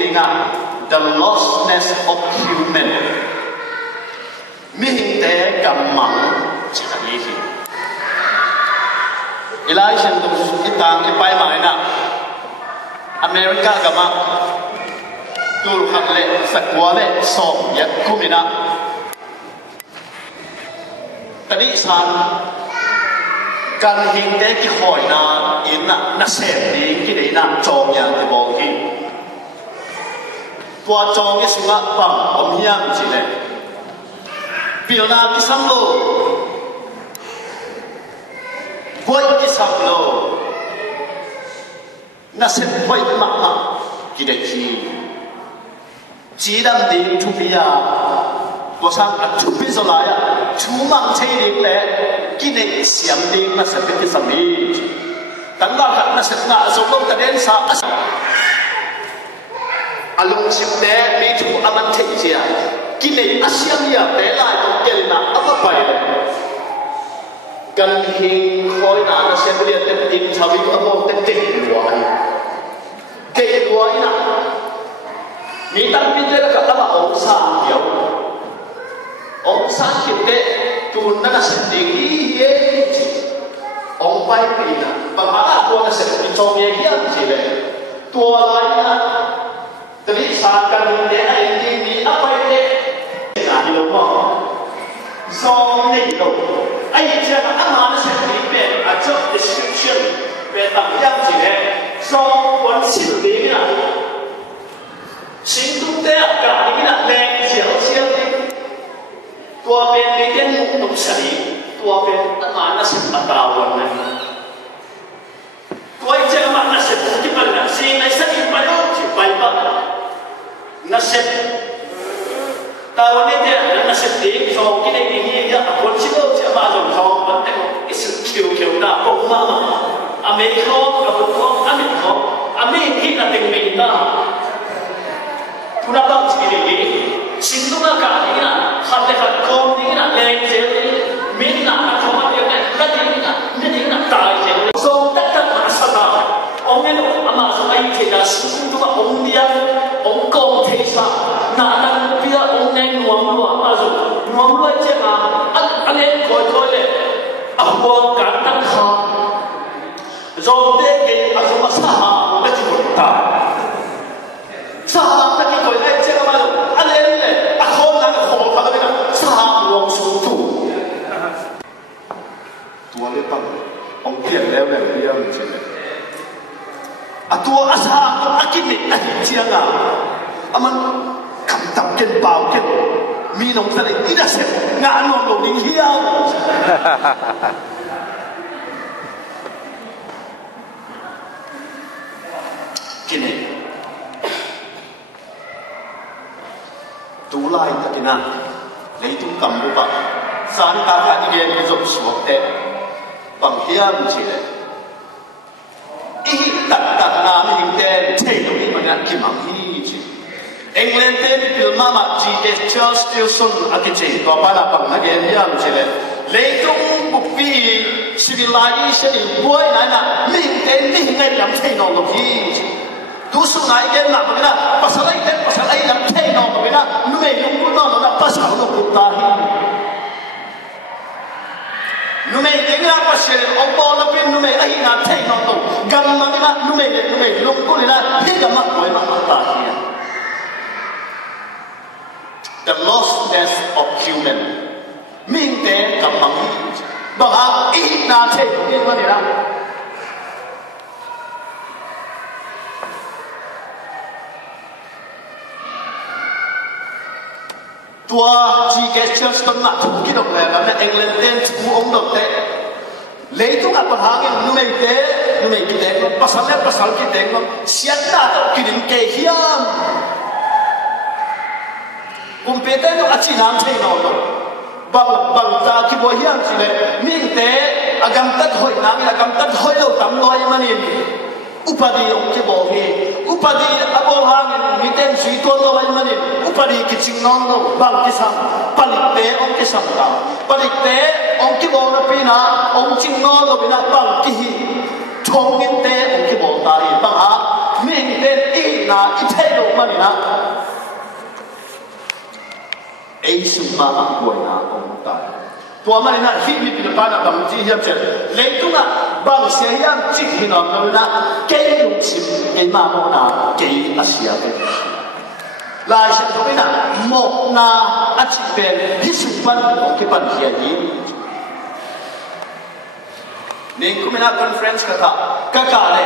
dinga the lostness of human mi hình te gamang chali hi Elijah tu itang ipai mai na America gama tur hakle sakwale som ya kumina tadi san kan hình te ki khoi na in na se ni ki dei na chong ya ti bo ki tua chong ki sunga pam om hiam chi le bil na ki sam lo boy ki sam lo na se boy ma ma ki dei ki chỉ đam đi thu phí à, tôi sang thu phí số lại à, thu mang chơi đi lẽ, cái này xiêm đi nó sẽ bị cái sầm đi, tận là thật nó sẽ ngã xuống đâu ta đến sao, alung xiêm đẻ bị thu âm anh chơi gì à, cái này xiêm đi à, để lại trong cái này nó có phải, cần hình khối nào nó sẽ bị tên in sao bị nó một tên tiền đuổi nè. Mi tan pin le ka ama ong sa hiao ong sa khite tu na se ding ye chi ong pai pi na ba ma ko na se pi chong ye hiam chi le tua lai na tri sa kan de ai ni mi a pai de na hi lo mo song nei lo ai cha ma ama na se pi pe a job description pe tam hiam chi le song quan xin de na sinh tung té cả những cái đèn dẻo xiêm tua bên cái tên mục đục sấy tua bên tất cả nó sẽ bắt đầuวันnày tua chơi mà nó sẽ cái phần là gì này sẽ đi bay đâu chỉ bay bận nó sẽ tao này thì nó sẽ đi cho cái này cái gì đó còn chỉ đâu chỉ mà dùng cho vấn đề cái sự kiểu nào cũng mà America gặp một America là tình mình ta Puna bang sendiri, singgunga kali ni na, hati kom ni na, leng jadi, min na kom dia kan, tadi ni na tai jadi. So tak masalah, orang ni ama sampai kita singgunga orang dia, orang kong tesa, na dia orang ni nuam je ma, ane koi le, abang kata kha, zong dek aku masalah, tak cukup tak. Saham tak ikut ai cakap malu. Alih ni, aku nak khom pada ni. Saham wong sutu. Tua lepas, orang tiang level dia macam ni. Tua asal akin ni tiang ah. Aman kam tak ken bau ken. Minum tadi tidak sep. Nganu lo ni hiam. Kini. Tu lai tak kena, leitung kamu pak, san kakak ni dia hidup suatu, panghiam cile. Ih tak nama hingga cile ni mana kimang hiji. England ni filma mak G.S. Charles Stillson akan cile, kau pada panghiam cile. Leitung bukti civilization ni buat nana, hingga yang cile orang hiji. Dusu naik kan nak bagaimana? Pasal ai yang cai nak bagaimana? Numai lumpuh nak pasal lumpuh tahi. Numai dengar pasal orang lapin numai ai nak cai nak tu. Gamang nak numai lumpuh ni nak hidup mak boleh mak tahi. The lostness of human. Mingte gamang ini. Bahawa ini nak cai ni mana lah? Tua G.S. Church tu nak kita dok le, kerana England ten buong dok te. Leitung apa hangin numai kita, pasal kita, siapa tu kirim kehiam. Kompeten tu aci nam cai nol. Bang ta kibohiam sile, minte agam tat hoi lo tam loi manin. Upadi ông ke bohi, upadi abol hangin miten suiton lo lai manin. Upadi kicing non lo bang kisam, palikte ông kisam ta, palikte ông ke bol na pina, ông cing non lo pina bang kihi, chongin te ông ke bol tari bang ha, minte i na ithei lo mani na ei summa akwana ongta tua mani na hi mi pil pana bang ji hiam che leitunga bang se hiam chik hinam na ke lu sim e ma mo na ke asia ke lai se to na mo na achi pen hi supan ke pan hian ni ning kumina conference ka le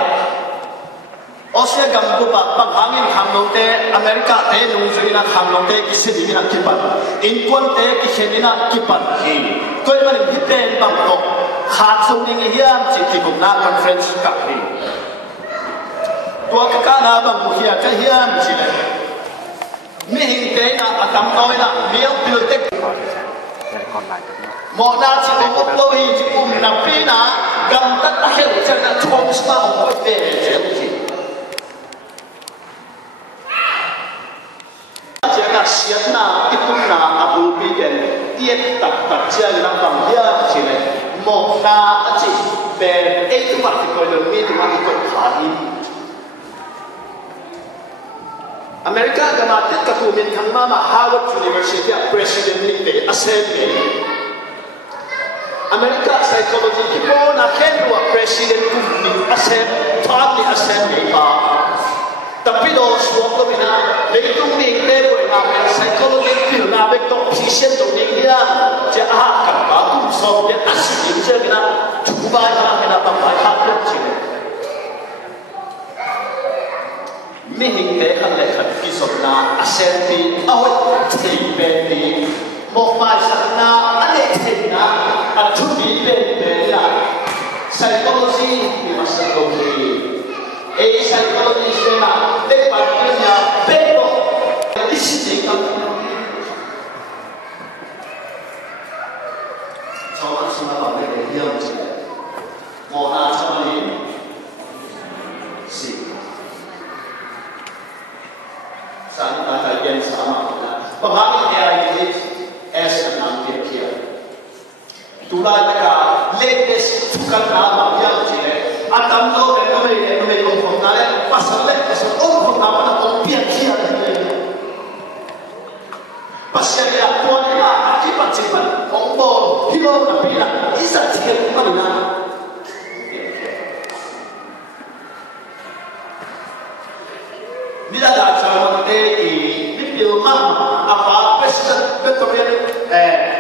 Australia gambu pa panghangin hamlong te America te nungzina hamlong te kisidina kipan in kon te kisedina kipan hi toy man hiten bang to khat sung ding hiam chi ki na conference ka hi tua ka na bang mukhia ka hiam chi le mi hing te na atam noi na miang pil te mo na chi ko lo hi chi na pi na gam ta ta he cha na chom sta ho te che chi siat na itum na abu bigen tiet tak tak chiang na bang dia chile mo na achi ben e tu ma ti ko lo mi tu ma ko khadi America ga ma tet ka tu min thang ma Harvard University president ni te assembly America psychology ki po na kenwa president ku ni assembly pa tapi do suam to bina leitung ni te ko na psychology fil na bek to patient to ni dia ja a ka ba tu so ya asim je bina tu ba na ka na ba ba ka lo chi mi hing te khan le khan ki so na asenti a ho thei pe ni mo ma sa na ane thei na a tu bi pe na psychology ni masa ko ni e psychology se na te pa nya pe ko isi te ka chawang sima ba le hiam chi mo na chawani si san ta ta yen sama na pa ma ni ai ni as an anti here tula ka latest fukan na ma yang chi le atam lo ke no me ong na le pasal le so ong na pa na ong pian kia pasal ya ko ni ma ki pa chi pa ong bo hilo na pina isa chi ke pa na ni da da cha mo te i ni pil ma apa president Victorian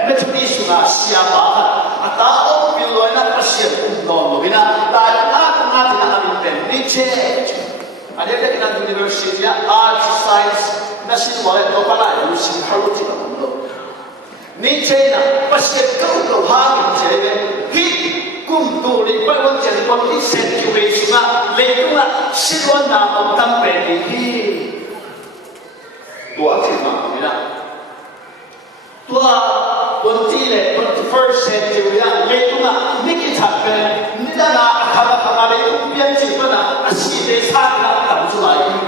Methodist na sia ba ata ong pil lo na pasal no lo bina da ada kita university arts science nasi wala to pala usin halu ti no ni chena pasket ko ha ni chele hi kum tu ni pa won chen ko ni situation na le tu na silwan na om tam pe ni hi to a ti ma ni na to a won ti le 21st century le tu na ni ki cha pe ni da na ka le ku pian chi pa na asi de sa na tam su lai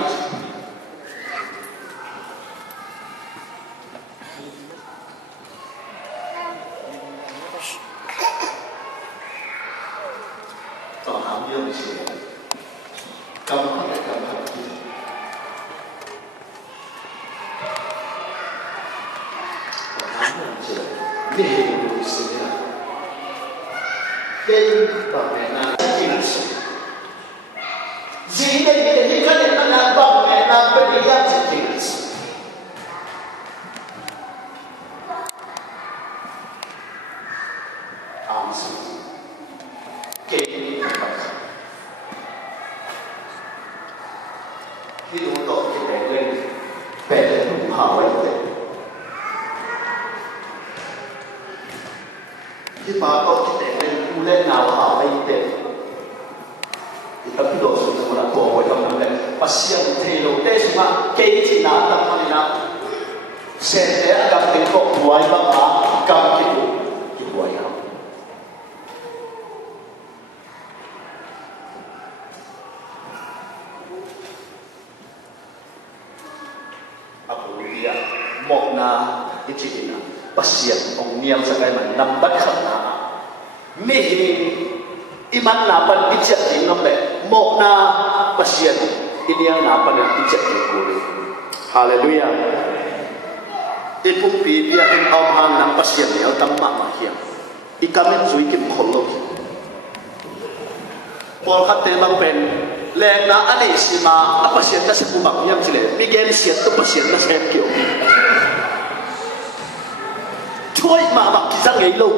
iman na pan ichak din nombe mo na pasien ini yang apa yang ijat berguru. Haleluya. Ibu bibi yang awam nak pasien ni, awam tamak mahia. Ikamen zui kim kolok. Pol kat temang pen, leng na ane sima apa pasien na sepumak yang sile. Miguel siat tu pasien na sekio. Cuy mama kisah ngelo.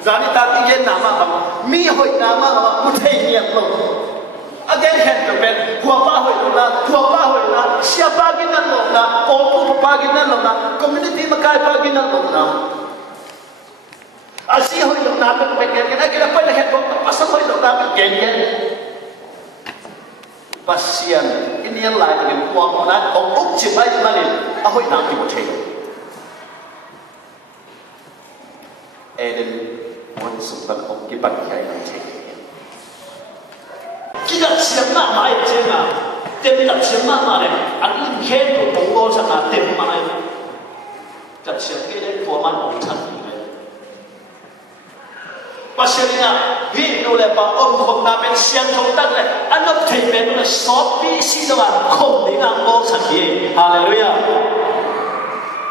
Zani tadi yen nama bang, mi hoi nama bang, mutai niat lo. Again hand to pen, kuapa hoi na, siapa ginan lo na, opo paginan lo na, community makai paginan lo na. Asi hoi lo na pen kita apa nak hand to, pasal hoi lo na pen gen. Pasien ini yang lain dengan kuapa na, om cipai mana ni, ahoi na ki mutai. Eden muốn sụp bật ông cái bật cái này chứ, cái đặt xiêm mã mãi chứ mà, tem đặt xiêm mã mà này, anh linh khen của bố cô chẳng là tem mãi, đặt xiêm cái đấy của mình ông thật gì đấy, bác sĩ nha, ví dụ là bảo ông không làm bên xiêm không tắc này, anh nó thấy bên nó shop bí xí đâu à, không đi ngang bố thật gì, hallelujah,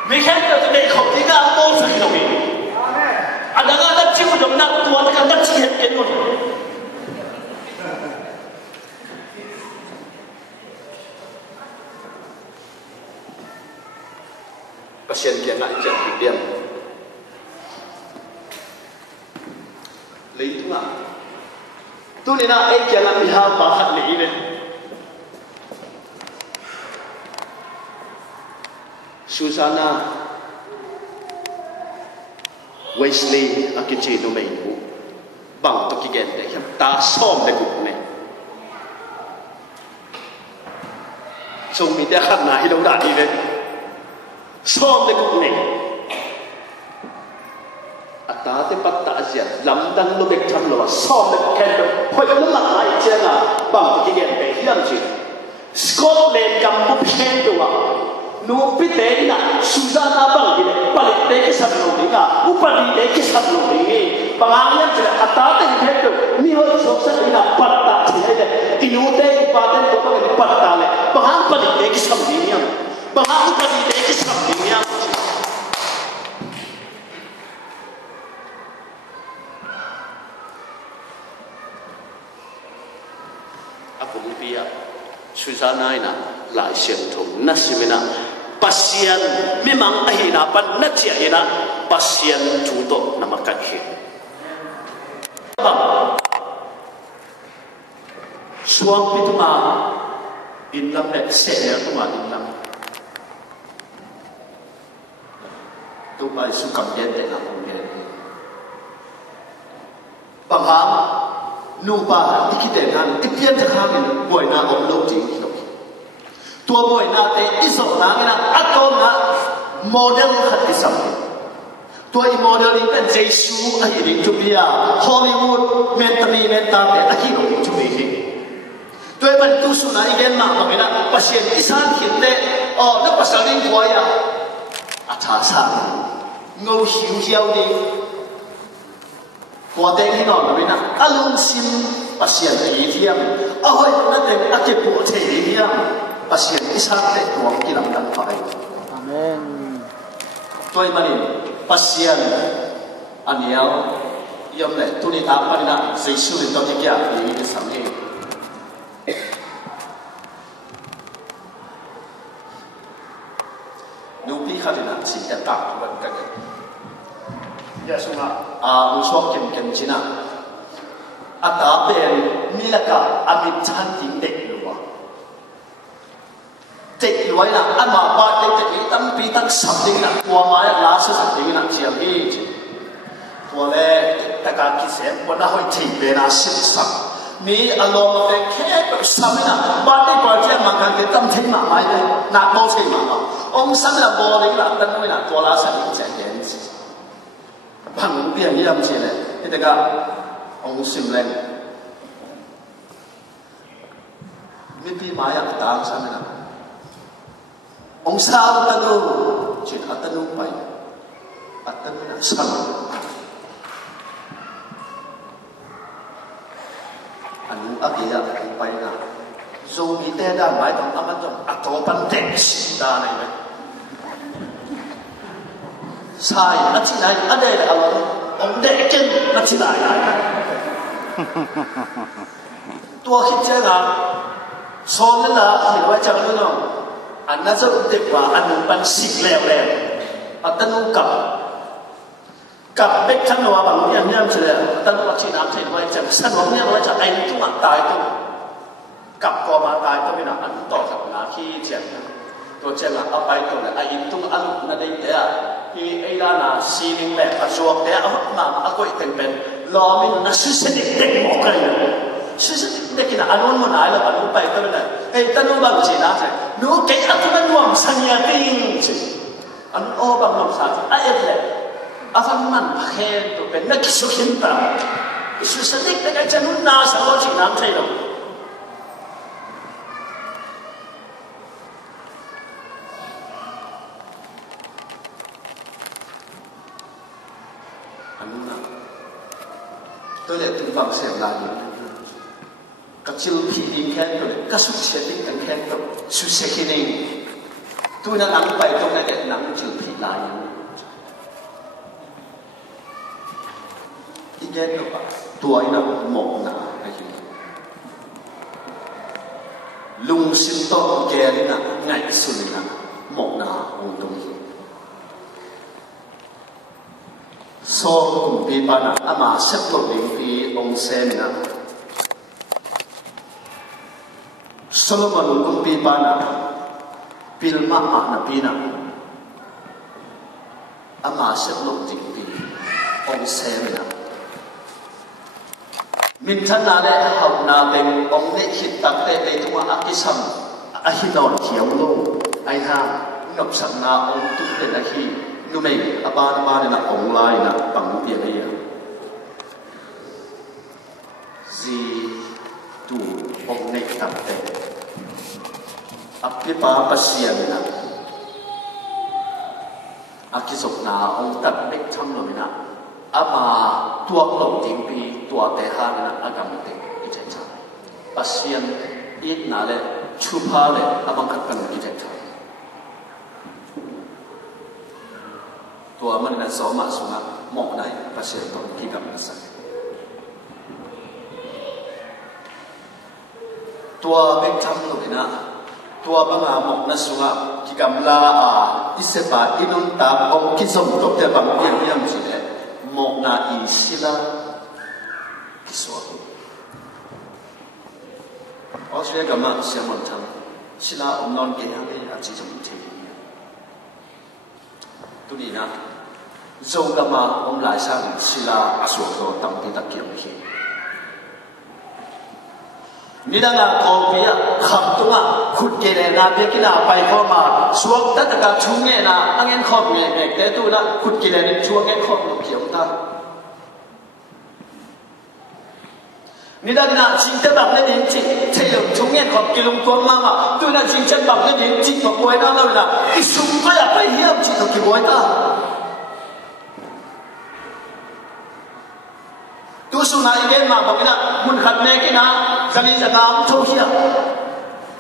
mình khen được cái đấy không đi ngang bố thật gì đâu mình. Ada nggak cium dong nak tuan kan tak sihat kenun. Pasien kia nak jadi diam. Lấy tu nak. Tu ni nak kia nak lihat bahat lagi ni. Susana Wesley akici no main bu bang to kigen de hem ta som de gup ne sung mi de khat na hi lo da ni de som de gup ne ata te pat ta sia lam dan lo bek tham lo som de ken de hoi lo ma ai che na bang to kigen de hiam chi Scotland kam bu phen do wa no pite na Susana bang ni palit de ke sab lo ni ka upadi de ke sab lo ni pangalan je ata te he to ni ho so sa ni na patta che de tinu te paten to ko ni patta le pangang palit de ke sab ni am pangang upadi de ke sab ni am apu pia Susana ina lai sian thum na simena pasien memang ahina pan na cia ina pasien judo nama kakhi suang itu ma inlam le seher tu ma inlam tu pai su kam yen de na pun yen paham nupa ikitenan ipian thangin boina om lo ting tua boina te isok nangina atona model khat isam tua i model in kan Jesu ai ring chubia Hollywood mentally mental te aki ro chubi hi tua man tu suna igen ma ma mena pasien isan khinte o na pasalin khoya acha sa ngau hiu hiao ni kwa te ni no mena alung sim pasien ti thiam ahoi na te ake pu the thiam pasien isang te tuang kilang dan pakai. Amen. Tuai mani pasien aniau yom le tuni apa ni nak Yesus itu dia di sana. Nubi kalina si tak buat kaget. Ya semua musuh kem Cina. Ata ben milaka amit cantik dek luar. Cek luai nak ama apa cek tam pitak sabding nak tua maya lasa sabding nak siap ini. Boleh tak kisah, boleh hoi cek bena sisap. Ni alom apa kek samina, bati kerja makan kita tam cek mak maya nak mau cek mak. Om samina boleh nak tanoi nak tua lasa ini cek. Bang biar ni am cek le, itu kan om simlen. Mimpi maya kita samina. Ông sao ta đâu chuyện ở tân ông bảy ở tân là sao ไปนะซูมีเต้ด้านไม้ต้องอามันต้องอัตโตปันเด็กสีดาในไหมใช่นักที่ไหนอันเดียวเอาองเด็กเก่งนักที่ไหนตัวคิดเจ้าโซนนั่นละเห็นว่าจังเลยน้องอันนั้นจะเด็กว่าอันนั้นเป็นสิกแล้วอัตโนกับเด็กทั้งว่าบางอย่างเนี่ยมันเฉลี่ยตั้งแต่ชีน้ำเห็นว่าจะสนุกเนี่ยว่าจะไอ้ตัวตายตัวกับก็มาตายตัวไม่นานต่อกับนาขี้เจียนตัวเจ้าเอาไปตัวเนี่ยไอ้ตัวอันนั้นได้เนี่ยที่ไอ้ด้านน่ะซีลิงแหลกกระชวกเนี่ยเอามาเอาก็อีกเป็นล้อไม่น่าซื้อเสด็จเด็กหมอกเลยซื้อเสด็จเด็กน่ะอันนู้นมันไหนแล้วอันนู้นไปตัวเนี่ยไอ้ตั้งบางชีน้ำใช่หนูเก่งอันนั้นรวมสัญญาติ้งอันโอ้บางรวมสัญญาไอ้เนี่ยอาฟังมันเห็นตัวเป็นนักสุขินตาสุสติกแต่ก็จะนุ่นนาสาวจีน้ำไทยเราอันนั้นนะตัวเล็กถึงฟังเสียงลายก็จิลพีดิ้งแค่ตัวเล็กก็สุดเสียดิ้งกันแค่ตัวสุดเสียดิ้งตัวนั้นหนังไปตรงนั้นเด็กหนังจิลพีลายที่แก่ตัวไอ้นั่นหมกหนาไอ้ที่ลุงสินโตแก่นี่นะไงสุดเลยนะหมกหนาองตรงนี้โซ่กุมปีปานะอามาเซ็ตตัวเองปีองเซนนะโซโลมอนกุมปีปานะปีลมาอานะปีนะอามาเซ็ตตัวเองปีองเซนนะมินทันนาเดหาวนาเต็งองเนคิดตักเตะไปตัวอากิสัมอาฮิดอนเขียวโลไอฮานบสังนาองตุเตนะฮีนุเมงอบานมาเนนะองไลนะปังเปียเนียซีตูองเนตักเตะอัพพิปาปัสเซียนนะอากิสกนาองตัดเล็กช่ำเลยนะอามาตัวหลงทิ้งปีตัวเตหานี่นะอากาศมันเต็มกิจใจปัสเซียนอีกนาเลยชูพาเลยอาบังคับกันกิจใจตัวมันนั้นสมมาสุนัขมองได้ปัสเซียนต้องที่กำลังสั่งตัวเบ็กทำเลยนะตัวบางมองนั้นสุนัขที่กำลังอิสระอินุนตาองคิดสมทบแต่บางอย่างยังสิเลยมองนาอิสิลากิสวาออสเตรเลียมาเสียมันทำสิลาอมนอนเกี่ยงเลยอาจจะไม่ถึงตัวนี้นะโจกมาอมหลายสังสิลาอาสวะโตตั้งที่ตะเกียบเขียนนี่ดังนั้นคนเบียขับตัวขุดเกลือนาเบียกินาไปเข้ามาสวกตัดกับชุ่มเงินนะอันเงินขอบเงินแต่ตัวนั้นขุดเกลือนี่ช่วงเงินขอบเกี่ยวกันนี่ดังนั้นจริงแต่แบบนี้จริงเที่ยวชุ่มเงินขอบกิโลตัวมาว่าตัวนั้นจริงจังแบบนี้จริงแบบไว้ได้เลยนะอีสุ่มก็อยากไปเยี่ยมจริงแบบกี่ไว้ได้ตัวสุนัขเองมาบอกนะมุนขัดเนกินะจะมีจะตามโชว์เฮีย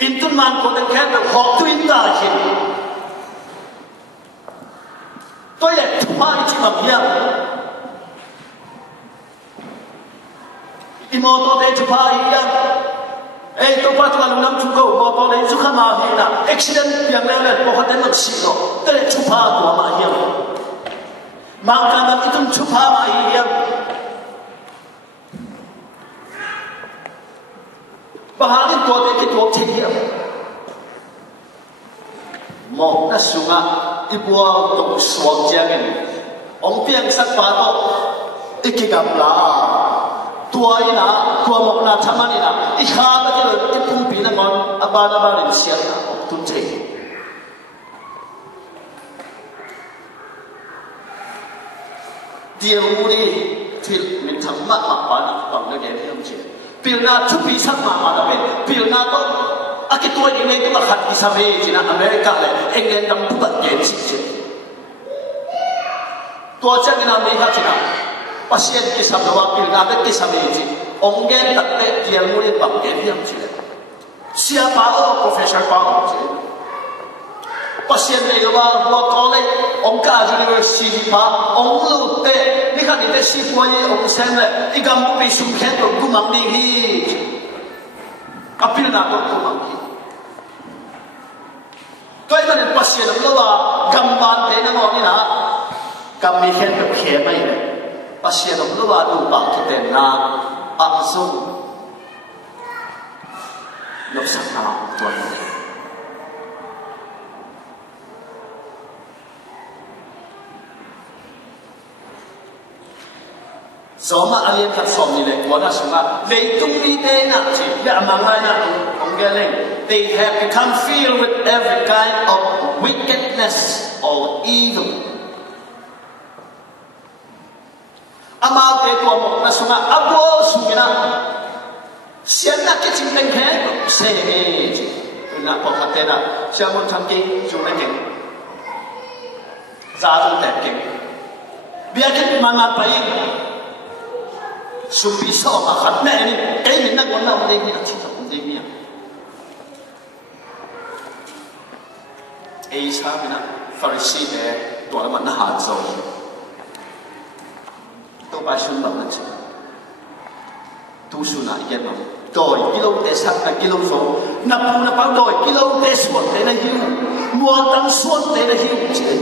อินทุนมันคนแค่แบบหอกทวินตาเห็นตัวใหญ่ทุบอีกทีแบบเฮียอีโมโตเดทุบอีกอย่างเอ้ตัวปัจจุบันน้ำชุกโกโมโตเดจุกมาเฮียนะอุบิเหตุอย่างเร็วเลยพอเขาเดินมาสิโน่ตัวใหญ่ทุบตัวมาเฮียมาการนั้นอินทุนทุบมาเฮียบางทีตัวเด็กตัวเที่ยวมองนั่งสุงะอีบัวตกสวงเจียงองเปียงสักปาโตอีกกำลาตัวอีน่ะตัวมองน่ะทำมันนี่น่ะอีข้าก็จะเลยอีปุ่มปีนั่งอนอาบานอาบานเสียงน่ะตุ้งเที่ยวเดี๋ยวนี้ที่มันทำมากปานบางเรื่องเรื่องเชี่ยพิลนาชุบพิสักมาแล้วเป็นพิลนาก็อากิตัวนี้เลยก็มาขัดอิสราเอลจีน่ะอเมริกาเลยเองเงินดำทุบเย็นสิเจตัวเจ้าเงินอเมริกาจีน่ะปัสเซียนกิสามตัวพิลนาเป็นกิสามเอจี ông gen tập tệ kia người bằng gen hiểm chứ xia bảo professor bảo chứ pasien này là hoa college ông cả university pa ông lưu tệ đi khăn đi tệ si qua như ông xem lại đi cầm bút bị sung khen rồi cũng mang đi hi apil na cũng mang đi tôi mà nên pasien là cầm bàn thế nó ngon như nào cầm mi khen được khen mấy pasien là đủ bằng cái tên na áp dụng lúc sáng nào tuần này số mà alien khát sống như này quá là sống à lấy tung đi tên à chỉ để mang lại na ông nghe lên they have become filled with every kind of wickedness or evil ama te tua mo na sống à abo sống na xiên na cái chính mình khen sẽ gì na có khát tên à xiên muốn tham kinh chúng nó kinh ra tung đẹp kinh biar kita mangan baik supi so mà khát này ni cái mình đang muốn làm đây ni là chỉ làm đây ni à ấy sao mình à Pharisee này tuổi là mình nó hạt rồi tôi bài xuân bằng là gì tu xuân là yên mà đòi kilo để sạch là kilo số nạp phụ nạp bao đòi kilo để xuân để là hiu mua tăng xuân để là hiu chứ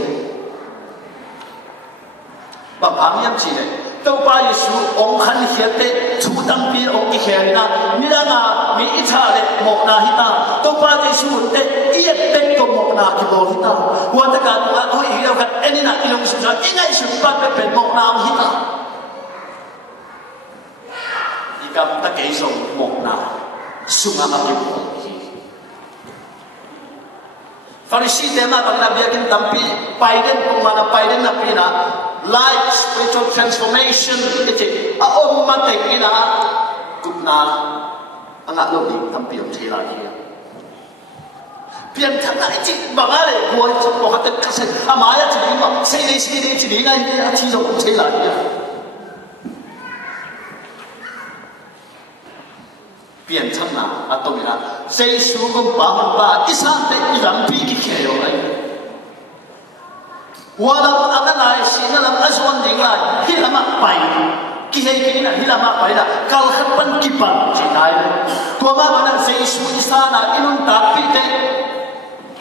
và phàm nhân chỉ này đâu bao nhiêu số ông khăn hiệt đấy chú tâm bi ông đi hiệt na mi ra na mi ít cha đấy một na hít na đâu bao nhiêu số đấy ít đấy có một na cái đồ hít na và tất cả mọi người hiểu rằng anh ấy là ilong số ra anh ấy số bắt bé bé một na hít na đi cầm tất cả số một na số mà bao nhiêu Pharisee tema bang nabi akin tampi Biden kung mana Biden na pina life spiritual transformation iti aom matek ina kupna anga lo ni tampi om thila hiya pian thana iti bangale boy ko hatet kase amaya ti ma sei ti ni ngai ni ati zo om thila hiya pian thana atomina sei su gom ba isan te ilang pi ki kheyo ai walau akanai sinalam azwan dingai hilama pai ki hei ki na hilama pai da kal khapan ki pan chinai to ma bana sei su isana inun ta pi te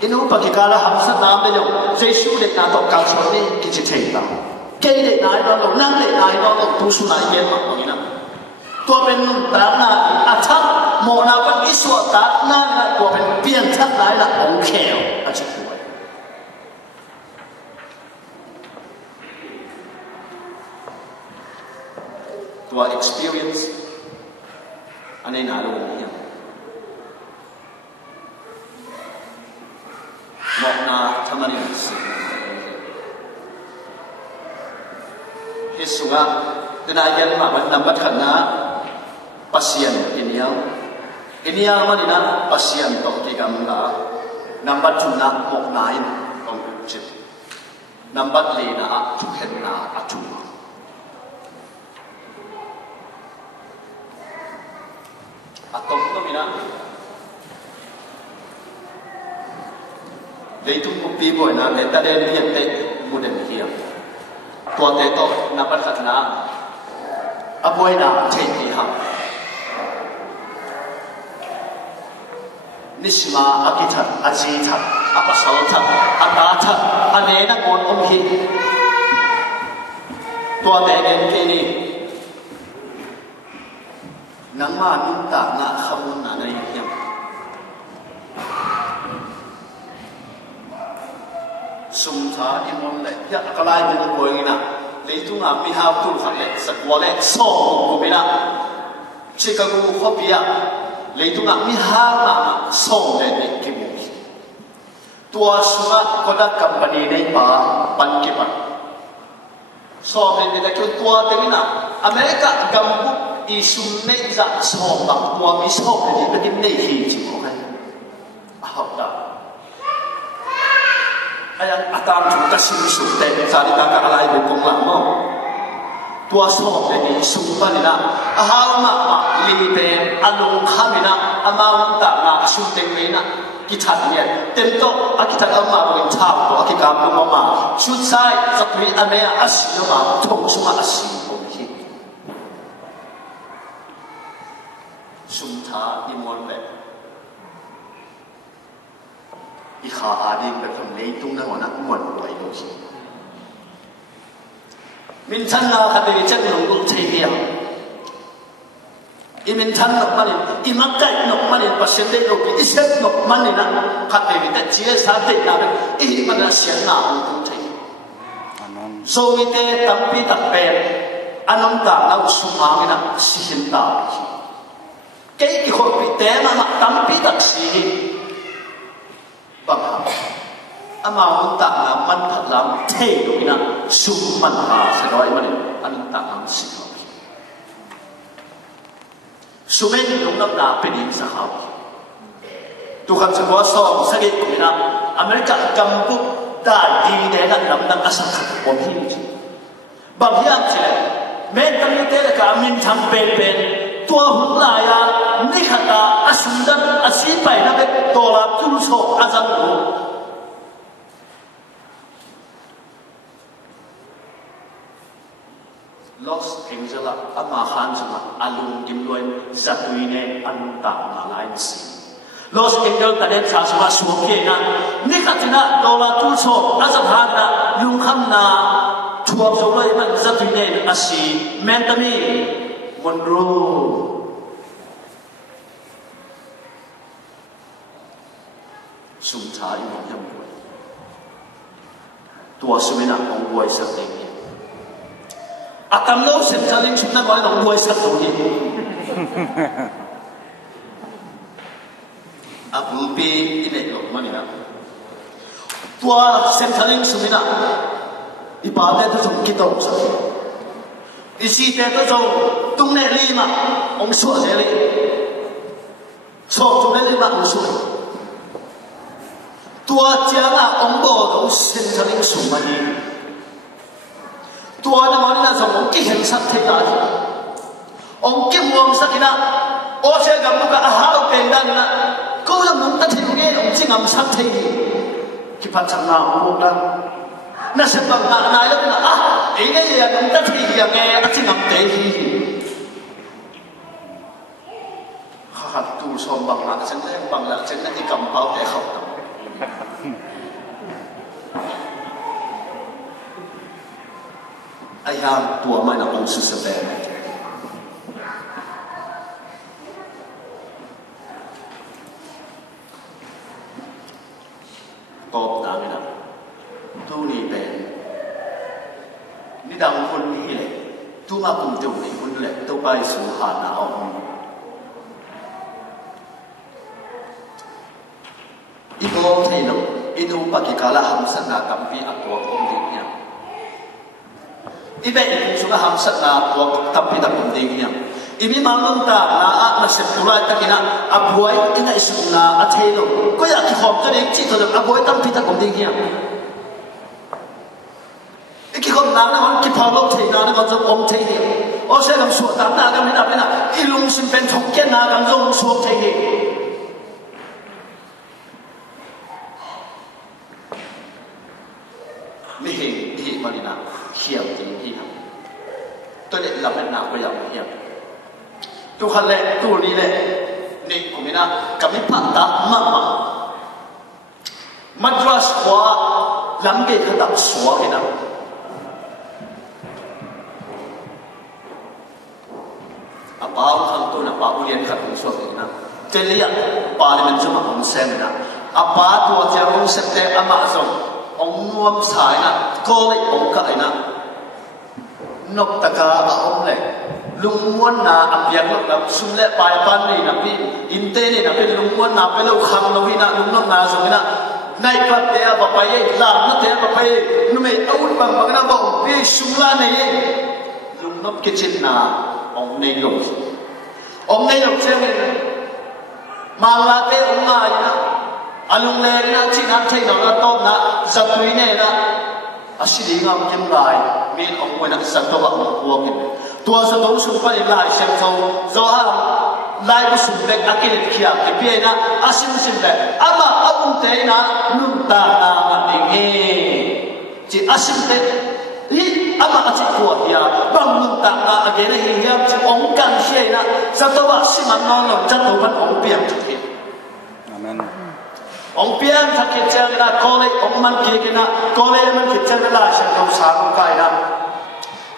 inu pakikala hamsa nam de yo sei su de na to kal so ni ki chi thei ta ke de nai do lo nang de nai do tu su nai yen ma ni na to ben ta na athak mo na pan iswa ta na na to ben pian thak nai la ong kheo a chi to experience ane na lo ni mo na thamani si Yesuga denayan ma ban nambat khana pasien inial manina pasien to ki gamla nambat chuna mo nain tong chit nambat le na thu khen na atu atom to mina leitung ko pi boy na le ta den hian te muden hiam to te to nambat khatna aboy na thei hi ha nisma akitha ajitha apasaltha atatha anena kon om hi to te gen ke ni nangma nun ta na khamun na nei hiam sumtha imon le ya kalai ni ko ina leitunga mi ha tu khale sakwale so ko bina chikagu khopia leitunga mi ha ma so le ni ki mu tua sunga koda company nei pa pan ki pa so me ni da ko tua te mina America gambu isum nei za so ba tua mi so ni da kin nei hi chi ko kai ahok da ayang atam chu ta sim su te sa ni ta ka lai bu kong lam mo ตัวสอบเลยสุปนินะอาหารมาลีเตนอารมณ์ข้ามินะอามาวันตะมาสุเตงเลยนะกิจเนี่ยเต็มโตอากิจอามาเป็นชาวตัวกิจกรรมตัวมาชุดใส่สักวิอันเนี้ยอาศิลมาทงสุมาอาศิลโอเคสุนทาอิมอนแบบอีขาอาดินแบบทำในตุ้งนั่งวันนั้นมวนไปโอเคมินทันนาคดีจังหลงกุเทียมอิมินทันนกมันอิมักไก่นกมันปัสเซนเดโลกิอิเซนนกมันนะคดีแต่เจี๊ยสาเตนาเป็นอิมันเสียนากุเทียมโซวิเตตัมปีตักเป็นอันนั้นตาเราสุภาพนะสิหินตาเกี่ยกี่คนปีเตมันตัมปีตักสิบังคับอามาวันตะนะมันผัดลำเท่ดูนะสุมันหาเสด็จมันอันนั้นตะนั้นสิครับสุเมนลงน้ำหนาเป็นอินสหายทุกคนจะว่าสองสักกี่นะอเมริกากำปุ๊บได้ดีเด่นลำนักอาศัยบางทีบางอย่างเช่นแม้ตอนนี้เด็กก็มินทำเป็นตัวหุ่นลายนี่ขณะอาศัยดันอาศัยไปนะเป็นตัวละจุลโชอาจารย์รู้ลอสแองเจลิสอามาฮันส์มาอาลุงดิมลอยจัตุยเนอันตามาลายสิลอสแองเจลิสแต่เด็กชาสมาสวมเกนะนี่ขณะตัวละจุลโชอาจารย์ฮันนะลุงคำนาทัวร์โซลอยมันจัตุยเนอาศัยแมนตามีมันรู้สุนทรอยู่ยังไงตัวสมินะของวัยสักเด็กอาการเราเส้นทางนี้ชุดนั้นไว้ของวัยสักตัวนี้อาบุบีอิเล็กหลงมันนี่นะตัวเส้นทางนี้สมินะอีบ้านเนี่ยต้องคิดต่อสักอีซีเตต้องตรงนี้ลีมาองค์สวดเจลีสอบตรงนี้ลีมาองค์สวดตัวเจ้าองค์โบต้องเส้นทางนี้สูงมาดีตัวนั้นมันน่าจะองค์ที่เห็นสักทีได้องค์ที่มองสักทีนะโอเชกับลูกอาหารเป็นดังนะก็ยังมุ่งตัดทิ้งเงี้ยองค์ที่งามสักทีที่พัฒนาองค์นั้นน่าเสียบางนายแล้วนะเองเนี่ยยังมุ่งตัดทิ้งยังไงอาที่งามเตะข้าดูชมบางหลักฉันเล่นบางหลักฉันนั่นที่กำเป้าแต่เขาไอ้ยามตัวไม่นับองค์สุดแสดงตอบตามนี่นะตู้นี้เป็นนี่ดังคนนี้เลยตู้มาปุ่มจุ่มนี่คนเลยตู้ไปสู่หาหนาวอีโบเทโนอีดูปกิกาลาหัมสนากัมปีอักวกองดิเนี่ยอีเบอีดูสุกหัมสนาอักวกัมปีตักองดิเนี่ยอีมีมังลงตานาอักมาเสพตุลายตะกินะอับวยอินะอิสุนาอัเทโนก็อยากที่ขอบจะได้จิตตัวอับวยตัมปีตักองดิเนี่ยอีกคนนั้นนะมันกิพาวลเทนานะมันจะอมเทเนี่ยโอ้เสกำสวดตามนากัมปีตักเนี่ยอีลุงสิเป็นทงเกนากัมจงสวดเทเนี่ยไม่เห็นที่มาดีนะเขียวจริงที่ครับตัวเด็กเราเป็นหนาวก็ยังเขียวตัวคันเล็กตัวนี้เลยนี่ผมนะกับมิพัตตามากมัดรัสวาลำเกยขดับสวากินะอาป้าขันตัวนะป้าอุเรียนขัดของสวากินะเจลียป้าเนี่ยมันจะมาของเซมนะอาป้าตัวเจ้าของเซมเตอมาส่งองนวมสายนะก็เลยองค์กันนะนกตะกาองเลยลุงม้วนนาอับยังแบบสุนเล่ปลายปันนี่นะพี่อินเตนี่นะเป็นลุงม้วนนาเป็นลูกคำนะพี่นะลุงน้องนาสุนะในพระเจ้าบอกไปลามนั่นเจ้าบอกไปนุ่มไอ้อาวุธบางนะบอกพี่สุนลาเนี่ยลุงน้องกิจนาองในหลงองในหลงเช่นมาลาเตองมาอีนะอาลุงเลนะที่นั่นที่นั่นก็ต้นนะจัตุยเนี่ยนะ asili ngam kim lai min ong wena santo ba ong kin tua sa do su pa lai sem zo ha lai bu su lek akin khia ke pe na asim sim le ama abun te na nun ta na ma ni chi asim te hi ama achi ko ya bang nun ta na age na hi hiam chi ong kan she na santo ba siman no no chan do ban ong piang chi amen ông pian thắc kết chân na college ông man kia kia na college man kết chân na sang đâu sang đâu cái na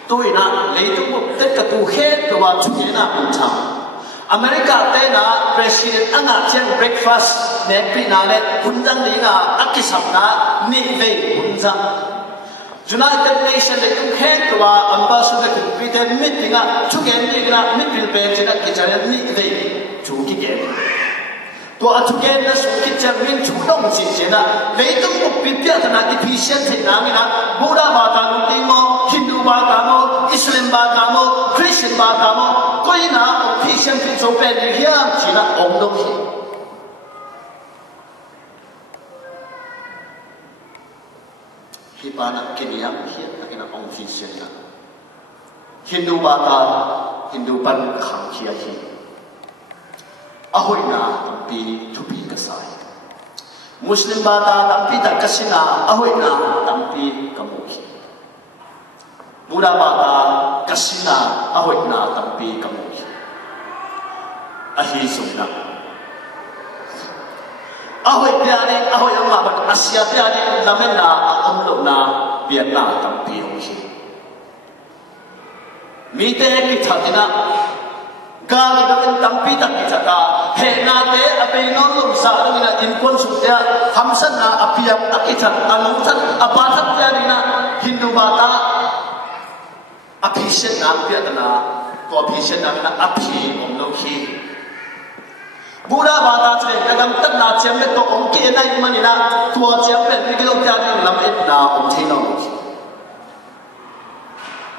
tôi na lấy tung một tất cả tu hết rồi vào chung na cũng chăm America thế na president anh à chen breakfast nè pi na nè hun zang đi na akisam na ni về hun zang United Nations lấy tung hết rồi vào ambassador của Peter meeting na chung đi na meeting về trên na kết chân ni về chung cái tua atuken na sukit cermin chudong cincina leitung pupitya tana efficient thina mina Buddha bata no timo Hindu bata mo Islam bata mo Christian bata mo koi na efficient thi so pen hiam china om do hi hibana kiniam hi na om efficient na Hindu bata Hindu pan khang khia hi ahoy na tampi tupi kasai Muslim bata tampi ta kasina ahoy na tampi kamuhi Buddha bata kasina ahoy na tampi kamuhi ahi sumna ahoy piani ahoy ang laban Asia piani lamen na amlo na Vietnam tampi hohi mite ki thatina Kali dengan tampi tak kita he nate ape non lum sa dengan inkon sudah hamsan na apiam akitat anungsan apatat jadi na Hindu bata apisen na apiat na ko apisen na api omlohi Buddha bata cile dalam tak na cembe to ongki na imani na tua cembe video jadi lamit na omthino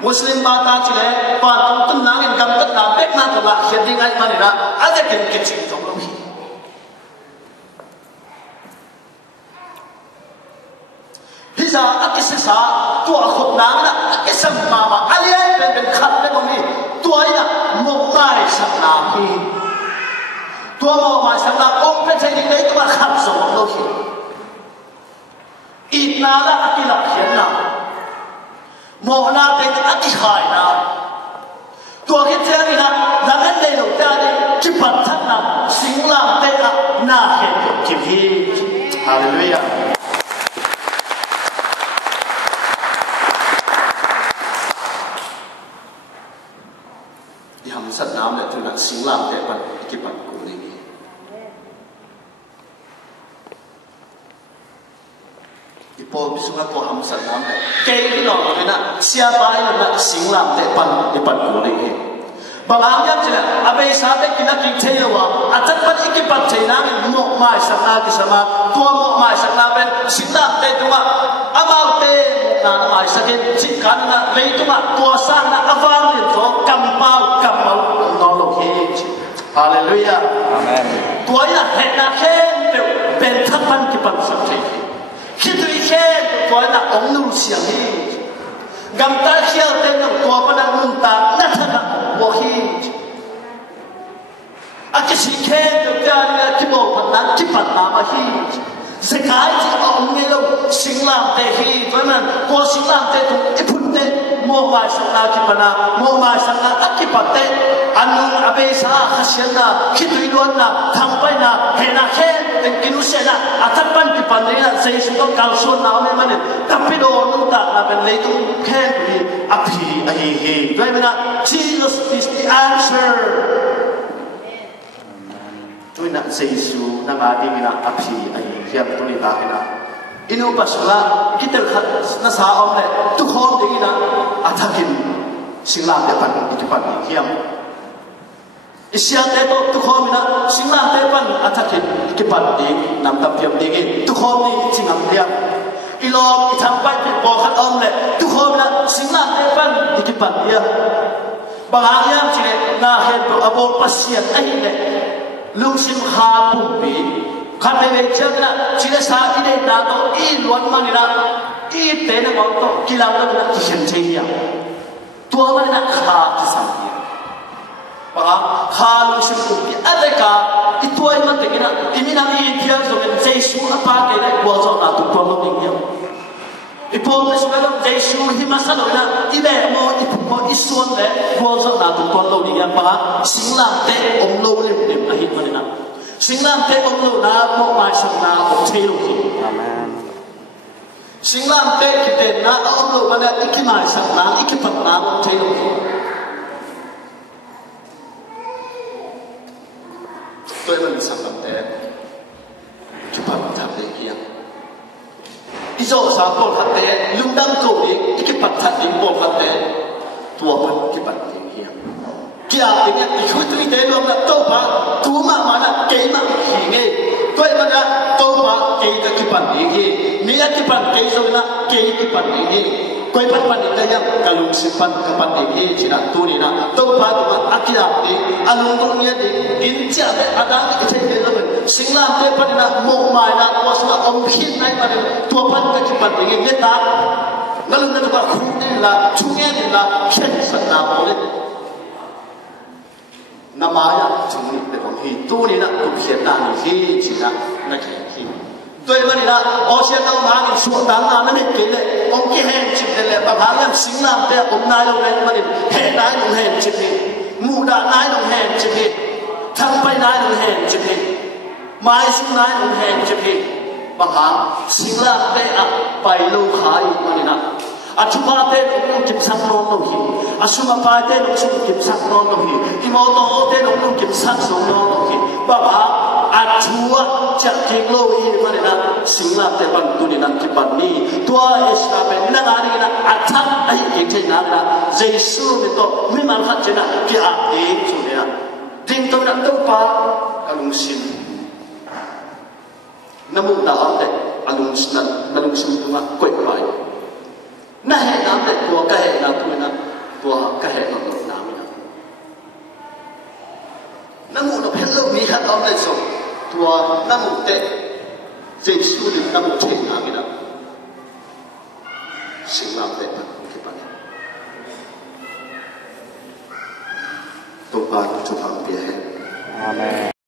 Muslim bata cile patong tenangin gam tak bek na tola heading ai manira ada ken kecing tong lohi Hiza akisesa tua khop nang na akisam mama alien ben khat le komi tua ina mokmai sakna hi tua mokmai sakna om pe chai ni dei tua khat so lohi itna la akila khianna Mo na te ati khai na tua ke che ni na langan le lo ta ni chi pat than na sing lam te na he ki hi hallelujah di ham sat nam le tu na sing lam te pat ki pat ku ni Ipo bisunga ko hamsa namle kay kino na siya ba na singlam te pan kuling he bangam yam sila abe sabe kinaking thewa atat pan ikipat thaina mo mai sakna ki sama tua mo mai sakna ben singlam te tuma amau te na mai sakin chikan na leituma tua sang na awan rin to kampau kamau no lo he hallelujah amen tua ya he na khen te ben thapan ki pan sak the khi tôi khen tôi là ông nụ xiang hi gam ta khiêu tên nó tua pa na nun ta na thana wo hi a ki si khen tôi ta na ki bo pa na ki pat na ma hi sekai ji ông nghe lo sing lam te hi tôi man ko sing lam te tu ipun te mo ma sa na ki pa na mo ma sa na ki pat te anung abe sa khasian na khi tôi luan na thang pai na he na khen ten kinu se na atapan ki pan na sei su ko kal son na me man tapi do nun ta na ben le tu khen ni api ai he doi na Jesus is the answer tu na sei su na ga ding na api ai hiam tu ni ta na inu pasula kita na sa om le tu khom ding na atakin singlam de pan ki pan hiam Isiang teto tu khom na singlam te pan atakin kipat ding nam tap piam ding tu khom ni chingam liam ilom ithang pan ki bo khat om le tu khom na singlam te pan kipat dia bang yam chile na hen to abo pasiat ai le lung sim kha pu pi khat me chang na chile sa ide na to i luan manira ít tế nó ngón to kỳ làm nó là hiện chế hiểm tua mà nó khá thì sao hiểm và khá luôn sinh cùng thì ở đây cả ít tua mà thế kia ini nang ít dia rồi Giêsu apa cái này qua cho là tụi con nó định hiểm ipo na suka lang Jesu himasa lo na ibe mo ipo isuan le kuosa na tu kon lo ni yang pa singlam te om lo le ne na hit manina singlam te om lo na mo ma sang na o che lo ki amen singlam te kite na om lo mana ikimai sang na ikipat na o che lo ki tôi mình singlam te chupa tham le kia izo sa pol hatte lungdam ko ni ikipat that ni pol hatte tua man kipat ni hiam kia ni ikhu tu te lo na to pa tu ma na ke ma hi nge toi ma na to pa ke ta kipat ni hi ni ya kipat ke so na ke kipat ni hi koi pat pat ni ya kalung sipan kapat ni hi china tu ni na to pa tu ma akia ni alung ko ni ni in cha be adang ke che de lo singlam te pa na mo mai na ko sa om hin nai pa tua pat ka kipat ni ni ta ngalung na ba khu ni la chunge ni la khen san na mo le namaya chung ni pe bang hi tu ni na ku hian na ni hi china na ke hi tôi mà đi ra, ở xe tàu má đi xuống tán là nó định cái này, ông kia hẹn chụp cái này, bà hàng làm xính làm thế, ông nai đâu này mà đi hẹn nai đâu hẹn chụp đi, mù đạn nai đâu hẹn chụp đi, thằng bay nai đâu hẹn chụp đi, mai xuống nai đâu hẹn chụp đi, bà hàng xính làm thế à, bay lâu khai mà đi ra, à chụp ba thế ông kiểm sát non đâu hi, à chụp ba thế ông kiểm sát non đâu hi, imoto thế ông kiểm sát non đâu hi, bà hàng Achua cak kilo ini mana singla tepan tu ni nak kipan ni tua esra ben na ngani na atak ai ke na na Jesu ni to memang hak jena ki a e tu ni na ding to nak to pa kalung sim namu da ate alung snan nalung sim tu nak koi pai na he na te tua ka he na tu na tua ka he na to na mi na namu no phello mi khat on le so tua namu te Jesu ni namu te na mi na singlam te pa ki pa to pa chu phang pia he amen.